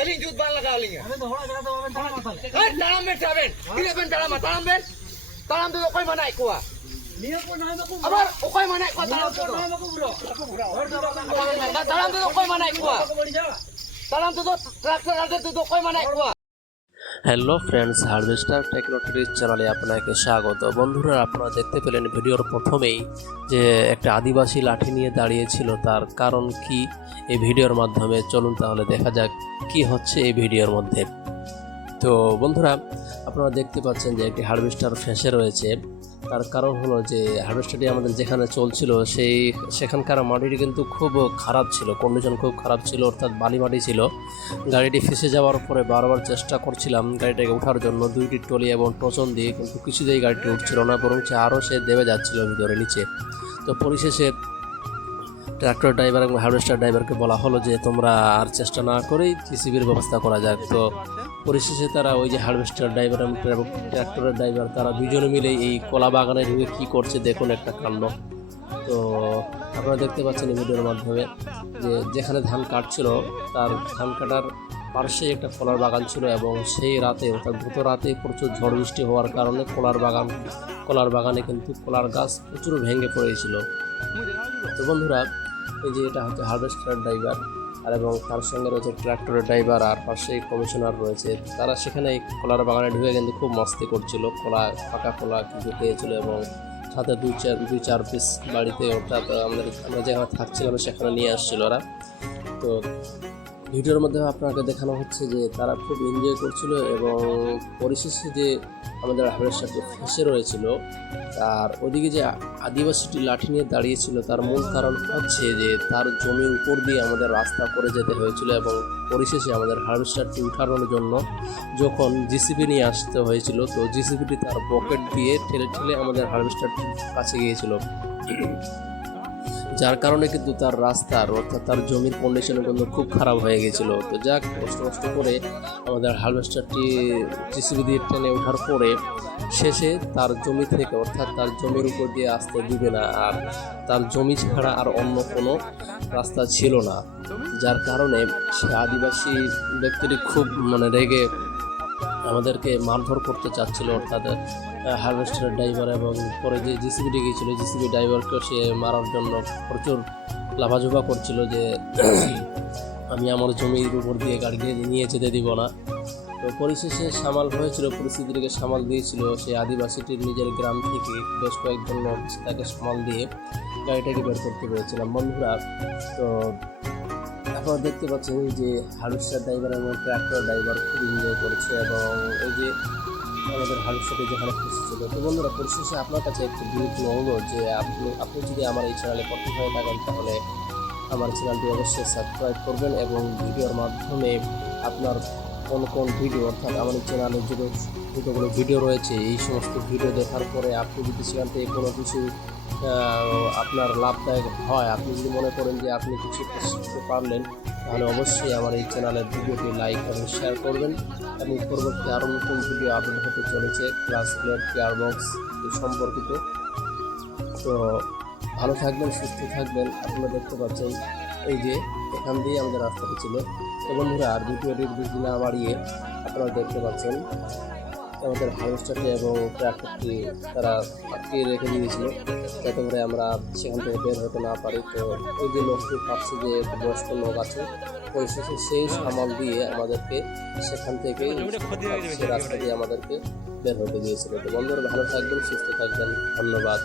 ભલી જૂત બાર લગાવ લઈએ હવે તો હોળા જરા તો હવે તાળા માથા લે. હે તાળા મે સાબેન ઈલે બેન તાળા માં તાળા બેન. તાળા તો કોઈ મનાય કોવા નિયમ કો ના મકો અબર કોઈ મનાય તો. કોઈ મનાય કોવા તાળા તો ટ્રાક્ટર તો કોઈ મનાય કોવા হ্যালো ফ্রেন্ডস, হার্ভেস্টার টেকনোলজির চ্যানেলে আপনাকে স্বাগত। বন্ধুরা, আপনারা দেখতে পেলেন ভিডিওর প্রথমেই যে একটা আদিবাসী লাঠি নিয়ে দাঁড়িয়েছিল। তার কারণ কি এই ভিডিওর মাধ্যমে? চলুন তাহলে দেখা যাক কি হচ্ছে এই ভিডিওর মধ্যে। তো বন্ধুরা, আপনারা দেখতে পাচ্ছেন যে একটি হারভেস্টার ফেসে রয়েছে। তার কারণ হলো যে হার্ভেস্টারটি আমাদের যেখানে চলছিল, সেই সেখানকার মাটিটি কিন্তু খুব খারাপ ছিল কন্ডিশন খুব খারাপ ছিল, অর্থাৎ বালি মাটি ছিল। গাড়িটি ফেসে যাওয়ার পরে বারবার চেষ্টা করছিলাম গাড়িটাকে ওঠার জন্য দুইটি টলি এবং টচন দিয়ে, কিন্তু কিছুতেই গাড়িটি উঠছিল না বরং আরও সে দেবে যাচ্ছিল ভিতরে, নিচে। তো পরিশেষে ট্রাক্টর ড্রাইভার এবং হারভেস্টার ড্রাইভারকে বলা হলো যে তোমরা আর চেষ্টা না করেই জিসিবির ব্যবস্থা করা যাক। তো পরিশেষে তারা ওই যে হারভেস্টার ড্রাইভার এবং ট্রাক্টরের ড্রাইভার তারা দুজনে মিলে এই কলা বাগানে ঢুকে কী করছে দেখুন একটা কাণ্ড। তো আপনারা দেখতে পাচ্ছেন এই ভিডিওর মাধ্যমে যে যেখানে ধান কাটছিল তার ধান কাটার পার্শ্বে একটা কলার বাগান ছিল এবং সেই রাতে অর্থাৎ গত রাতে প্রচুর ঝড় বৃষ্টি হওয়ার কারণে কলার বাগান, কলার বাগানে কিন্তু কলার গাছ প্রচুর ভেঙে পড়েছিল। তো বন্ধুরা, এই যে এটা হচ্ছে হারভেস্টার ড্রাইভার, আর এবং তার সঙ্গে রয়েছে ট্র্যাক্টরের ড্রাইভার, আর পাশে কমিশনার রয়েছে। তারা সেখানে কলার বাগানে ঢুকে কিন্তু খুব মস্তি করছিল। কলা ফাঁকা কলা কিন্তু পেয়েছিল এবং সাথে দুই চার দুই চার পিস বাড়িতে অর্থাৎ আমাদের, আমরা যেখানে থাকছিলাম সেখানে নিয়ে আসছিল ওরা। তো ভিডিওর মধ্যে আপনাকে দেখানো হচ্ছে যে তারা খুব এনজয় করছিল এবং পরিশেষে যে আমাদের হারভেস্টারটি ফেসে রয়েছিল আর ওদিকে যে আদিবাসীটি লাঠি নিয়ে দাঁড়িয়েছিল, তার মূল কারণ হচ্ছে যে তার জমির উপর দিয়ে আমাদের রাস্তা করে যেতে হয়েছিল এবং পরিশেষে আমাদের হারভেস্টারটি উঠানোর জন্য যখন জিসিবি নিয়ে আসতে হয়েছিল, তো জিসিবিটি তার পকেট দিয়ে ঠেলে ঠেলে আমাদের হারভেস্টারটির কাছে গিয়েছিল। যার কারণে কিন্তু তার রাস্তার অর্থাৎ তার জমির কন্ডিশনে কিন্তু খুব খারাপ হয়ে গেছিল। তো যাক, কষ্ট কষ্ট করে আমাদের হারভেস্টারটি জিসিবি দিয়ে টেনে ওঠার পরে শেষে তার জমি থেকে অর্থাৎ তার জমির উপর দিয়ে আসতে দিবে না আর তার জমি ছাড়া আর অন্য কোনো রাস্তা ছিল না। যার কারণে সে আদিবাসী ব্যক্তিটি খুব মানে রেগে আমাদেরকে মারধর করতে চাচ্ছিল, অর্থাৎ হারভেস্টারের ড্রাইভার এবং পরে যে জিসিবিটি গিয়েছিল জিসিবি ড্রাইভারকে সে মারার জন্য প্রচুর লাভাজোবা করছিল যে, আমি আমার জমির উপর দিয়ে গাড়িকে নিয়ে যেতে দিব না। তো পরিশেষে সামাল হয়েছিল পরিস্থিতিটিকে সামাল দিয়েছিল সেই আদিবাসীটির নিজের গ্রাম থেকে বেশ কয়েকজন লোক তাকে সামাল দিয়ে গাড়িটাকে বের করতে পেরেছিলাম বন্ধুরা। তো আপনারা দেখতে পাচ্ছেন যে হারভেস্টার ড্রাইভার এবং ট্রাক্টর ড্রাইভার খুব এনজয় করছে এবং এই যে আমাদের হারভেস্টারে যেখানে খুশি ছিল তো বন্ধুরা, পরিশেষে আপনার কাছে একটু গুরুত্বপূর্ণ অনুরোধ যে আপনি আপনি যদি আমার এই চ্যানেলে প্রথম হয়ে থাকেন, তাহলে আমার চ্যানেলটি অবশ্যই সাবস্ক্রাইব করবেন এবং ভিডিওর মাধ্যমে আপনার কোন কোন ভিডিও অর্থাৎ আমার এই চ্যানেলে যে যতগুলো ভিডিও রয়েছে, এই সমস্ত ভিডিও দেখার পরে আপনি যদি সেখান থেকে কোনো কিছু আপনার লাভদায়ক হয়। আপনি যদি মনে করেন যে আপনি কিছু শিখতে পারলেন, তাহলে অবশ্যই আমার এই চ্যানেলের ভিডিওটি লাইক এবং শেয়ার করবেন এবং পরবর্তী আরও নতুন ভিডিও আপলোড হতে চলেছে ক্লাস প্লেট কেয়ার বক্স সম্পর্কিত। তো ভালো থাকবেন, সুস্থ থাকবেন। আপনারা দেখতে পাচ্ছেন এই যে এখান দিয়ে আমাদের রাস্তাটি ছিল। তো বন্ধুরা, আর ভিডিওটি বেশি না বাড়িয়ে আপনারা দেখতে পাচ্ছেন আমাদের হাউসটাকে এবং ট্রাক্টরটি তারা আটকে রেখে দিয়েছিল, যাতে করে আমরা সেখান থেকে বের হতে না পারি। তো ওই যে লোকটি ভাবছে যে বয়স্ক লোক আছে পরিশেষে সেই সামাল দিয়ে আমাদেরকে সেখান থেকে সে রাস্তা দিয়ে আমাদেরকে বের হতে দিয়েছিল। তো বন্ধুরা, ভালো থাকবেন, সুস্থ থাকবেন, ধন্যবাদ।